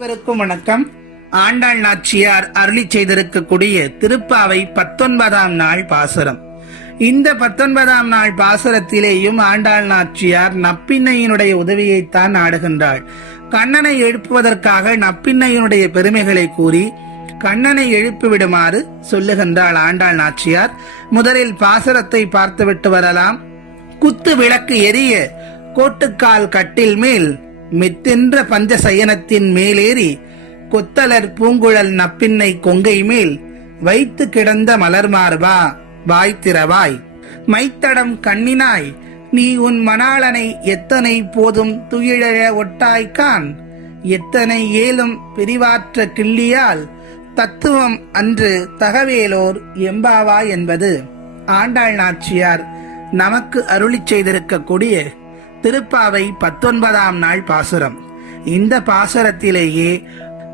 அனைவருக்கும் வணக்கம். ஆண்டாள் நாச்சியார் அருளி செய்திருக்கக்கூடிய திருப்பாவை பத்தொன்பதாம் நாள் பாசுரம். இந்த பத்தொன்பதாம் நாள் பாசுரத்திலேயும் ஆண்டாள் நாச்சியார் நப்பின்னையினுடைய உதவியைத்தான் நாடுகின்றாள். கண்ணனை எழுப்புவதற்காக நப்பின்னையினுடைய பெருமைகளை கூறி கண்ணனை எழுப்பிவிடுமாறு சொல்லுகின்றாள் ஆண்டாள் நாச்சியார். முதலில் பாசுரத்தை பார்த்துவிட்டு வரலாம். குத்து விளக்கு எரிய கோட்டுக்கால் கட்டில் மேல் மெத்தென்ற பஞ்ச சயனத்தின் மேலேறி கொத்தலர் பூங்குழல் நப்பின்னை கொங்கை மேல் வைத்து கிடந்த மலர்மார்பா வாய். திறவாய் மைத்தடம் கண்ணினாய் நீ உன் மணாளனை எத்தனை போதும் துயிழழ ஒட்டாய்க்கான் எத்தனை ஏலும் பிரிவாற்ற கிள்ளியால் தத்துவம் அன்று தகவேலோர் எம்பாவா என்பது. ஆண்டாள் நாச்சியார் நமக்கு அருளிச் செய்திருக்கக்கூடிய திருப்பாவை பத்தொன்பதாம் நாள் பாசுரம். இந்த பாசுரத்திலேயே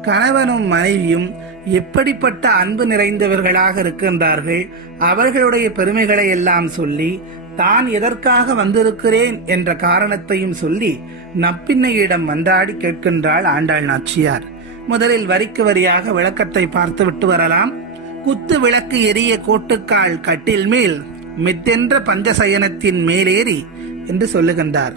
கணவனும் மனைவியும் எப்படிப்பட்ட அன்பு நிறைந்தவர்களாக இருக்கின்றார்கள் அவர்களுடைய பெருமைகளை எல்லாம் சொல்லி தான் எதற்காக வந்திருக்கிறேன்? என்ற காரணத்தையும் சொல்லி நப்பின்னையிடம் மன்றாடி கேட்கின்றாள் ஆண்டாள் நாச்சியார். முதலில் வரிக்கு வரியாக விளக்கத்தை பார்த்து விட்டு வரலாம். குத்து விளக்கு எரிய கோட்டுக்கால் கட்டில் மேல் மெத்தென்ற பஞ்சசயனத்தின் மேலேறி என்று சொல்லுகின்றார்.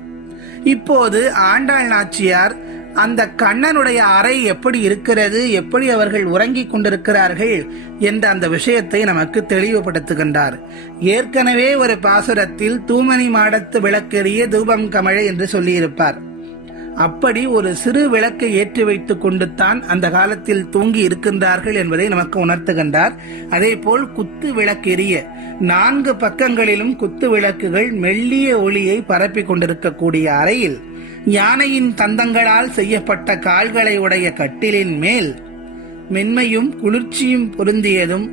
இப்போது ஆண்டாள் நாச்சியார் அந்த கண்ணனுடைய அறை எப்படி இருக்கிறது எப்படி அவர்கள் உறங்கிக் கொண்டிருக்கிறார்கள் என்ற அந்த விஷயத்தை நமக்கு தெளிவுபடுத்துகின்றார். ஏற்கனவே ஒரு பாசுரத்தில் தூமணி மாடத்து விளக்கெரிய தூபம் கமழ என்று சொல்லியிருப்பார். அப்படி ஒரு சிறு விளக்கை ஏற்றி வைத்துக் கொண்டுத்தான் அந்த காலத்தில் தூங்கி இருக்கின்றார்கள் என்பதை நமக்கு உணர்த்துகின்றார். அதே போல் குத்து விளக்கெரிய நான்கு பக்கங்களிலும் குத்து விளக்குகள் மெல்லிய ஒளியை பரப்பிக் கொண்டிருக்கக்கூடிய அறையில் யானையின் தந்தங்களால் செய்யப்பட்ட கால்களை உடைய கட்டிலின் மேல் மென்மையும் குளிர்ச்சியும் பொருந்தியதும்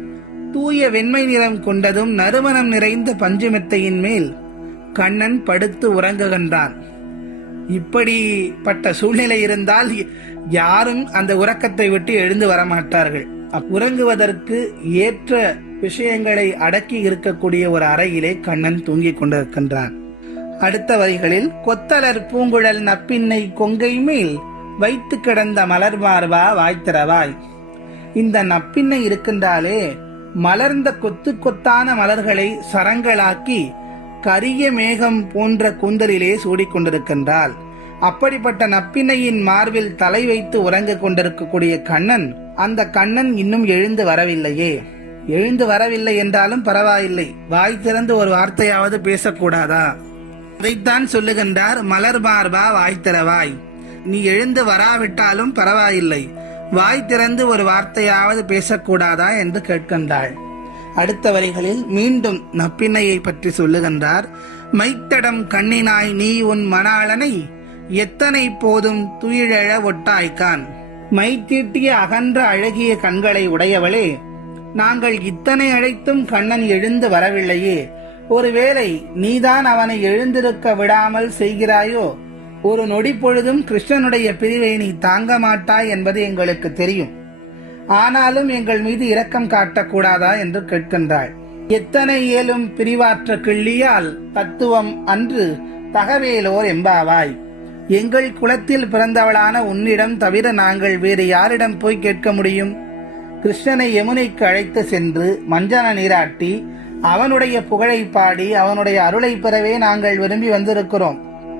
தூய வெண்மை நிறம் கொண்டதும் நறுமணம் நிறைந்த பஞ்சுமெத்தையின் மேல் கண்ணன் படுத்து உறங்குகின்றான். இப்படிப்பட்ட சூழ்நிலை இருந்தால் யாரும் அந்த உறக்கத்தை விட்டு எழுந்து வரமாட்டார்கள். உறங்குவதற்கு ஏற்ற விஷயங்களை அடக்கி இருக்கக்கூடிய ஒரு அறையிலே கண்ணன் தூங்கிக் கொண்டிருக்கின்றான். அடுத்த வரிகளில் கொத்தலர் பூங்குழல் நப்பின்னை கொங்கை மேல் வைத்து கிடந்த மலர் மார்பா வாய்த்திரவாய். இந்த நப்பின்னை இருக்கின்றாலே மலர்ந்த கொத்து கொத்தான மலர்களை சரங்களாக்கி கரிய மேகம் போன்ற கூந்தலிலே சூடிக்கொண்டிருக்கின்றாள். அப்படிப்பட்ட நப்பினையின் மார்பில் தலை வைத்து உறங்கிக் கொண்டிருக்கக்கூடிய கண்ணன் அந்த கண்ணன் இன்னும் எழுந்து வரவில்லையே. எழுந்து வரவில்லை என்றாலும் பரவாயில்லை. வாய் திறந்து ஒரு வார்த்தையாவது பேசக்கூடாதா? அதைத்தான் சொல்லுகின்றார் மலர் மார்பா வாய் திறவாய். நீ எழுந்து வராவிட்டாலும் பரவாயில்லை. வாய் திறந்து ஒரு வார்த்தையாவது பேசக்கூடாதா? என்று கேட்கின்றாள். அடுத்த வரிகளில் மீண்டும் நப்பின்னையை பற்றி சொல்லுகின்றார் மைத்தடம் கண்ணினாய் நீ உன் மணாளனை எத்தனை போதும் துயிழழ ஒட்டாய்க்கான். மைத்தீட்டிய அகன்ற அழகிய கண்களை உடையவளே நாங்கள் இத்தனை அழைத்தும் கண்ணன் எழுந்து வரவில்லையே. ஒருவேளை நீதான் அவனை எழுந்திருக்க விடாமல் செய்கிறாயோ? ஒரு நொடி பொழுதும் கிருஷ்ணனுடைய பிரிவை நீ தாங்க மாட்டாய் என்பது எங்களுக்கு தெரியும். ஆனாலும் எங்கள் மீது இரக்கம் காட்டக்கூடாதா என்று கேட்கின்றாள். எத்தனை ஏலும் பிரிவாற்ற கிள்ளியால் தத்துவம் அன்று தகவேலோர் எம்பாவாய். எங்கள் குலத்தில் பிறந்தவளான உன்னிடம் தவிர நாங்கள் வேறு யாரிடம் போய் கேட்க முடியும்? கிருஷ்ணனை யமுனைக்கு அழைத்து சென்று மஞ்சன நீராட்டி அவனுடைய புகழை பாடி அவனுடைய அருளை பெறவே நாங்கள் விரும்பி வந்திருக்கிறோம்.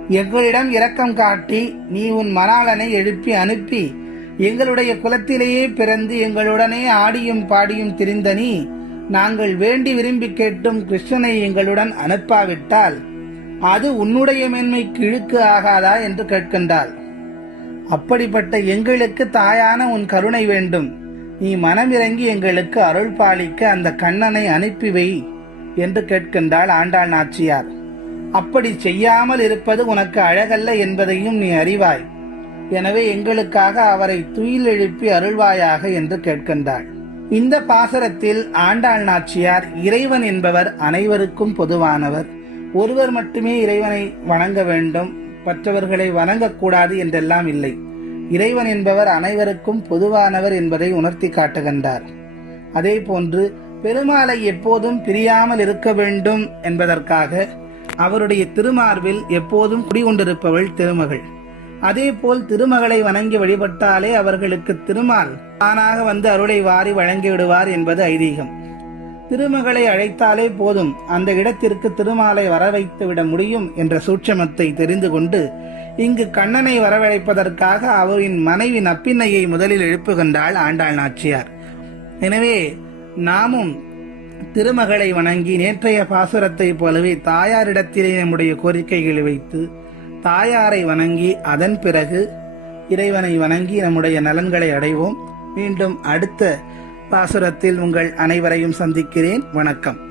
எங்களிடம் இரக்கம் காட்டி நீ உன் மணாளனை எழுப்பி அனுப்பி எங்களுடைய குலத்திலேயே பிறந்து எங்களுடனே ஆடியும் பாடியும் திரிந்த நீ நாங்கள் வேண்டி விரும்பி கேட்டும் கிருஷ்ணனை எங்களுடன் அனுப்பாவிட்டால் அது உன்னுடைய மேன்மைக்கு இழுக்கு ஆகாதா என்று கேட்கின்றாள். அப்படிப்பட்ட எங்களுக்கு தாயான உன் கருணை வேண்டும். நீ மனமிறங்கி எங்களுக்கு அருள் பாலிக்க அந்த கண்ணனை அனுப்பி வை என்று கேட்கின்றாள் ஆண்டாள் நாச்சியார். அப்படி செய்யாமல் இருப்பது உனக்கு அழகல்ல என்பதையும் நீ அறிவாய். எனவே எங்களுக்காக அவரை துயில் எழுப்பி அருள்வாயாக என்று கேட்கின்றாள். இந்த பாசரத்தில் ஆண்டாள் நாச்சியார் இறைவன் என்பவர் அனைவருக்கும் பொதுவானவர். ஒருவர் மட்டுமே இறைவனை வணங்க வேண்டும் மற்றவர்களை வணங்கக்கூடாது என்றெல்லாம் இல்லை. இறைவன் என்பவர் அனைவருக்கும் பொதுவானவர் என்பதை உணர்த்தி காட்டுகின்றார். அதே போன்று பெருமாளை எப்போதும் பிரியாமல் இருக்க வேண்டும் என்பதற்காக அவருடைய திருமார்பில் எப்போதும் குடிகொண்டிருப்பவள் திருமகள். அதேபோல் திருமகளை வணங்கி வழிபட்டாலே அவர்களுக்கு திருமால். தானாக வந்து அருளை வாரி வழங்கி விடுவார் என்பது ஐதீகம். திருமகளை அழைத்தாலே போதும் அந்த இடத்திற்கு திருமாலை வரவைத்து விட முடியும் என்ற சூட்சமத்தை தெரிந்து கொண்டு இங்கு கண்ணனை வரவழைப்பதற்காக அவரின் மனைவி நப்பின்னையை முதலில் எழுப்புகின்றாள் ஆண்டாள் நாச்சியார். எனவே நாமும் திருமகளை வணங்கி நேற்றைய பாசுரத்தைப் போலவே தாயாரிடத்திலே நம்முடைய கோரிக்கைகளை வைத்து தாயாரை வணங்கி அதன் பிறகு இறைவனை வணங்கி நம்முடைய நலன்களை அடைவோம். மீண்டும் அடுத்த பாசுரத்தில் உங்கள் அனைவரையும் சந்திக்கிறேன். வணக்கம்.